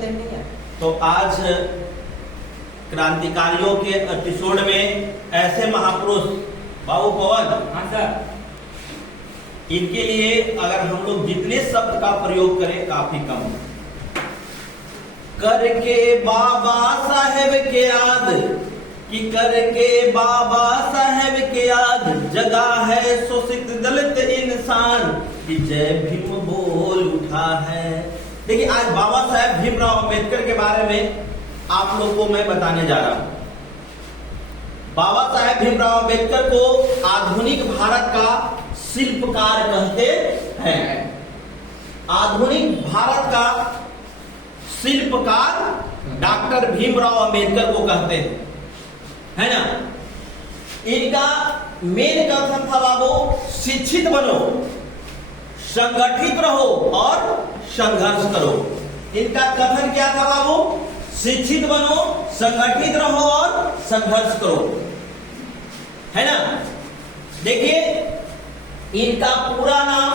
तो आज क्रांतिकारियों के एपिसोड में ऐसे महापुरुष बाबू पवन, हाँ सर, इनके लिए अगर हम लोग जितने शब्द का प्रयोग करें काफी कम है। करके बाबा साहेब के याद कि करके बाबा साहेब के याद जगा है शोषित दलित इंसान कि जय भीम बोल उठा है। देखिए, आज बाबा साहेब भीमराव अंबेडकर के बारे में आप लोगों को मैं बताने जा रहा हूं। बाबा साहेब भीमराव अंबेडकर को आधुनिक भारत का शिल्पकार कहते हैं। आधुनिक भारत का शिल्पकार डॉक्टर भीमराव अंबेडकर को कहते हैं, है ना। इनका मेन कथन था, बाबू, शिक्षित बनो, संगठित रहो और संघर्ष करो। इनका कथन क्या था बाबू? शिक्षित बनो, संगठित रहो और संघर्ष करो, है ना। देखिए, इनका पूरा नाम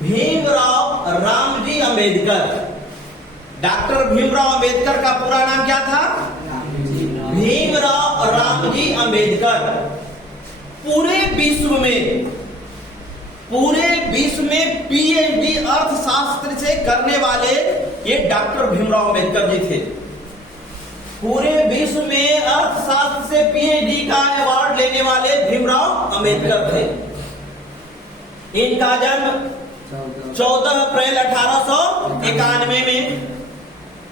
भीमराव रामजी अंबेडकर। डॉक्टर भीमराव अंबेडकर का पूरा नाम क्या था? भीमराव रामजी अंबेडकर। पूरे विश्व में पीएचडी अर्थशास्त्र से करने वाले ये डॉक्टर भीमराव अंबेडकर जी थे। पूरे विश्व में अर्थशास्त्र से पीएचडी का अवार्ड लेने वाले भीमराव अंबेडकर थे। इनका जन्म 14 अप्रैल 1891 में,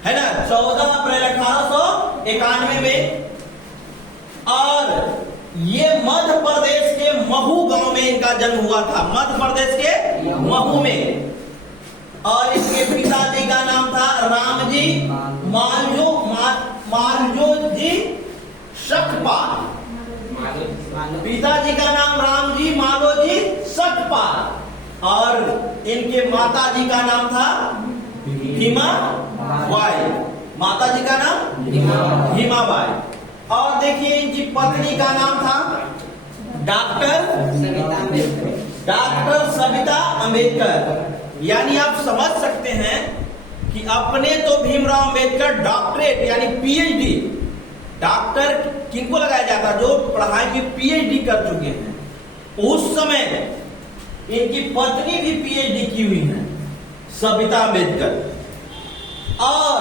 है ना, 14 अप्रैल 1891 में। और ये मध्य प्रदेश के महू गांव में इनका जन्म हुआ था, मध्य प्रदेश के महू में। और इसके पिताजी का नाम था रामजी मालजो जी सकपाल। पिताजी का नाम रामजी मालोजी सकपाल और इनके माताजी का नाम था भीमा बाई। माताजी का नाम भीमा बाई। और देखिए, इनकी पत्नी का नाम था डॉक्टर सविता अंबेडकर। यानी आप समझ सकते हैं कि अपने तो भीमराव अंबेडकर डॉक्टरेट यानी पीएचडी, डॉक्टर किनको लगाया जाता? जो पढ़ाई में पीएचडी कर चुके हैं। उस समय इनकी पत्नी भी पीएचडी की हुई है, सविता अंबेडकर। और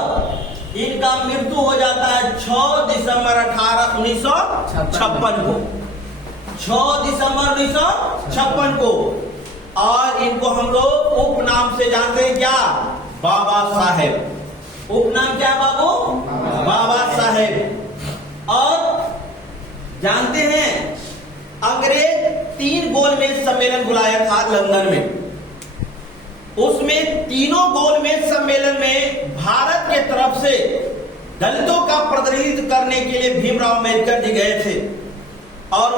इनका मृत्यु हो जाता है 6 दिसंबर 1956 को, 6 दिसंबर 1956 को। और इनको हम लोग उपनाम से जानते हैं, क्या? बाबा साहेब। उपनाम क्या बाबू? बाबा साहेब। और जानते हैं, अंग्रेज 3 गोलमेज सम्मेलन बुलाया था लंदन में। उसमें तीनों गोलमेज सम्मेलन में भारत के तरफ से दलितों का प्रतिनिधित्व करने के लिए भीमराव अंबेडकर जी गए थे। और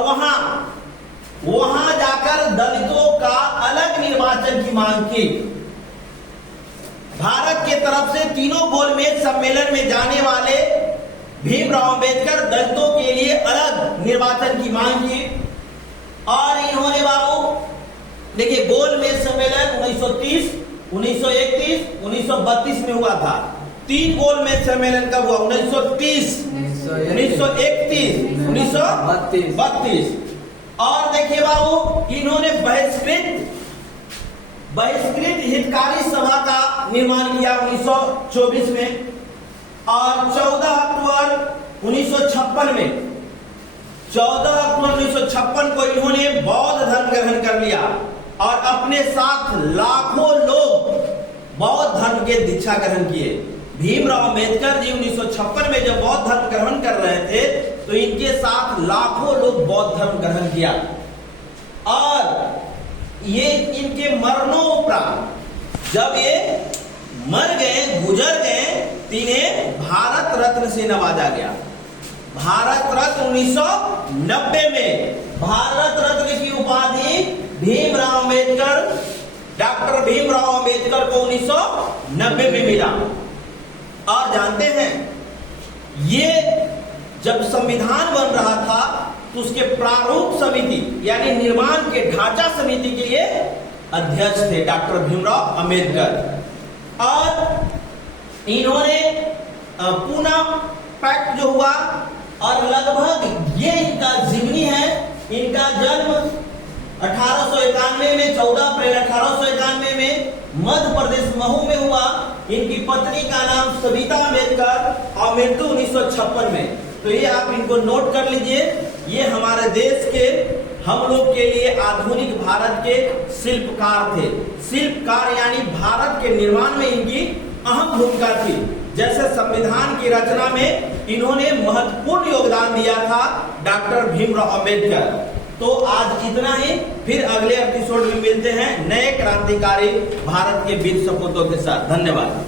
वहां जाकर दलितों का अलग निर्वाचन की मांग की। भारत के तरफ से तीनों गोलमेज सम्मेलन में जाने वाले भीमराव अंबेडकर दलितों के लिए अलग निर्वाचन की मांग की। और इन्होंने बाबू, देखिए, गोलमेज सम्मेलन 1930, 1931, 1932 में हुआ था। 3 गोलमेज सम्मेलन कब हुआ? 1930, 1931, 1932। और देखिए बाबू, इन्होंने बहिष्कृत हितकारी सभा का निर्माण किया 1924 में। और 14 अक्टूबर 1956 में, 14 अक्टूबर 1956 को इन्होंने बौद्ध धर्म ग्रहण कर लिया। और अपने साथ लाखों लोग बौद्ध धर्म के दीक्षा ग्रहण किए। भीमराव अंबेडकर जी 1956 में जब बौद्ध धर्म ग्रहण कर रहे थे तो इनके साथ लाखों लोग बौद्ध धर्म ग्रहण किया। और ये इनके मरणोपरांत जब ये मर गए, गुजर गए, तो इन्हें भारत रत्न से नवाजा गया। भारत रत्न 1990 में भारत रत्न की उपाधि भीमराव अंबेडकर, डॉक्टर भीमराव अंबेडकर को 1990 में मिला। और जानते हैं, ये जब संविधान बन रहा था तो उसके प्रारूप समिति यानी निर्माण के ढांचा समिति के ये अध्यक्ष थे डॉक्टर भीमराव अंबेडकर। और इन्होंने पूना पैक्ट जो हुआ, और लगभग ये इनका जीवनी है। इनका जन्म 1891 में 14 अप्रैल 1891 में मध्य प्रदेश महू में हुआ। इनकी पत्नी का नाम सविता अम्बेडकर और मृत्यु 1956 में। तो ये आप इनको नोट कर लीजिए। ये हमारे देश के, हम लोग के लिए आधुनिक भारत के शिल्पकार थे। शिल्पकार यानी भारत के निर्माण में इनकी अहम भूमिका थी। जैसे संविधान की रचना में इन्होंने महत्वपूर्ण योगदान दिया था डॉक्टर भीमराव अंबेडकर। तो आज इतना ही, फिर अगले एपिसोड में मिलते हैं नए क्रांतिकारी भारत के वीर सपूतों के साथ। धन्यवाद।